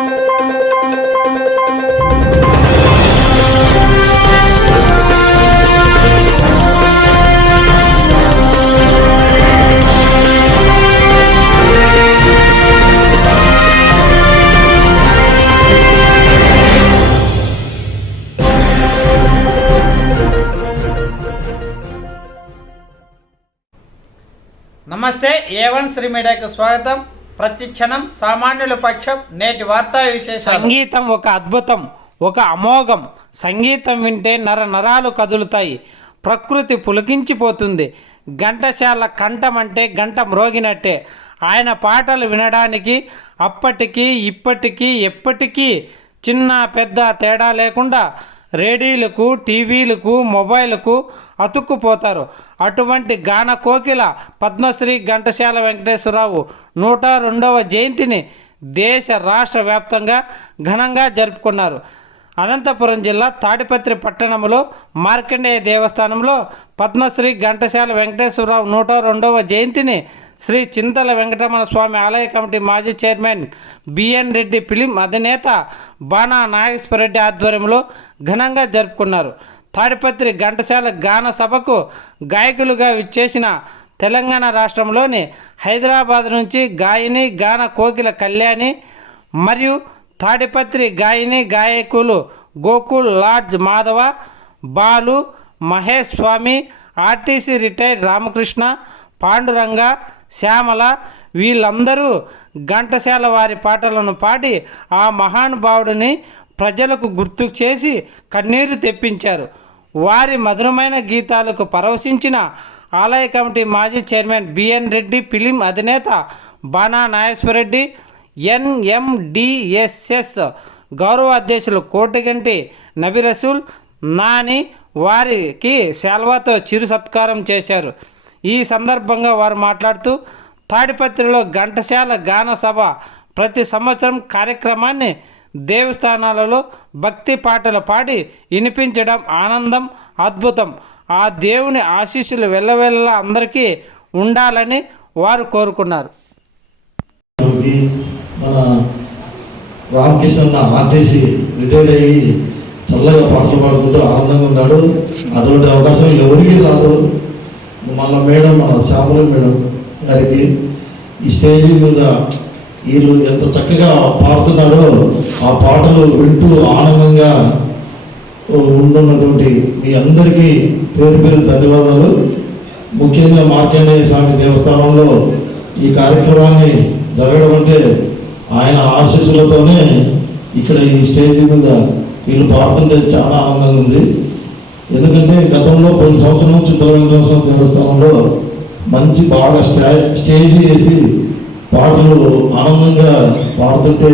నమస్తే A1 శ్రీ మీడియాకు స్వాగతం. ప్రతి క్షణం సామాన్యుల పక్షం. నేటి వార్తా విశేషాలు. సంగీతం ఒక అద్భుతం, ఒక అమోఘం. సంగీతం వింటే నరాలు కదులుతాయి, ప్రకృతి పులకించిపోతుంది. ఘంటసాల కంఠం అంటే గంట మ్రోగినట్టే. ఆయన పాటలు వినడానికి అప్పటికి ఇప్పటికీ ఎప్పటికీ చిన్న పెద్ద తేడా లేకుండా రేడియోలకు, టీవీలకు, మొబైల్కు అతుక్కుపోతారు. అటువంటి గాన కోకిల పద్మశ్రీ ఘంటసాల వెంకటేశ్వరరావు 102వ జయంతిని దేశ రాష్ట్ర వ్యాప్తంగా ఘనంగా జరుపుకున్నారు. అనంతపురం జిల్లా తాడిపత్రి పట్టణంలో మార్కండేయ దేవస్థానంలో పద్మశ్రీ ఘంటసాల వెంకటేశ్వరరావు 102వ జయంతిని శ్రీ చింతల వెంకటరమణ స్వామి ఆలయ కమిటీ మాజీ చైర్మన్ బిఎన్ రెడ్డి, ఫిలిం అధినేత బాణా నాగేశ్వరరెడ్డి ఆధ్వర్యంలో ఘనంగా జరుపుకున్నారు. తాడిపత్రి ఘంటసాల గాన సభకు గాయకులుగా విచ్చేసిన తెలంగాణ రాష్ట్రంలోని హైదరాబాద్ నుంచి గాయని గాన కోకిల కళ్యాణి మరియు తాడిపత్రి గాయని గాయకులు గోకుల్ లాడ్జ్ మాధవ, బాలు, మహేష్ స్వామి, ఆర్టీసీ రిటైర్డ్ రామకృష్ణ, పాండురంగ, శ్యామల వీళ్ళందరూ ఘంటసాల వారి పాటలను పాడి ఆ మహానుభావుడిని ప్రజలకు గుర్తు చేసి కన్నీరు తెప్పించారు. వారి మధురమైన గీతాలకు పరవశించిన ఆలయ కమిటీ మాజీ చైర్మన్ బిఎన్ రెడ్డి, ఫిలిం అధినేత బాణా నాగేశ్వరరెడ్డి, NMDSS గౌరవ అధ్యక్షులు కోటిగంటి నబిరసూల్ నాని వారికి శాల్వాతో చిరు సత్కారం చేశారు. ఈ సందర్భంగా వారు మాట్లాడుతూ తాడిపత్రిలో ఘంటసాల గాన సభ ప్రతి సంవత్సరం కార్యక్రమాన్ని దేవస్థానాలలో భక్తి పాటలు పాడి వినిపించడం ఆనందం, అద్భుతం. ఆ దేవుని ఆశీస్సులు వెళ్ళవెళ్ళ అందరికీ ఉండాలని వారు కోరుకున్నారు. మన రామకృష్ణ ఆర్టీసీ రిటైర్డ్ అయ్యి చల్లగా పాటలు పాడుకుంటూ ఆనందంగా ఉన్నాడు. అటువంటి అవకాశం ఎవరికి రాదు. మళ్ళీ మేడం, మన శ్యామల మేడం గారికి ఈ స్టేజ్ మీద వీళ్ళు ఎంత చక్కగా పాడుతున్నారో ఆ పాటలు వింటూ ఆనందంగా ఉంటున్నటువంటి మీ అందరికీ పేరు పేరు ధన్యవాదాలు. ముఖ్యంగా మార్కండేయ స్వామి దేవస్థానంలో ఈ కార్యక్రమాన్ని జరగడం అంటే ఆయన ఆశీస్సులతోనే ఇక్కడ ఈ స్టేజ్ మీద వీళ్ళు పాడుతుంటే చాలా ఆనందంగా ఉంది. ఎందుకంటే గతంలో కొన్ని సంవత్సరం చింతల వెంకటేశ్వర దేవస్థానంలో మంచి బాగా స్టేజ్ వేసి పాటలు ఆనందంగా పాడుతుంటే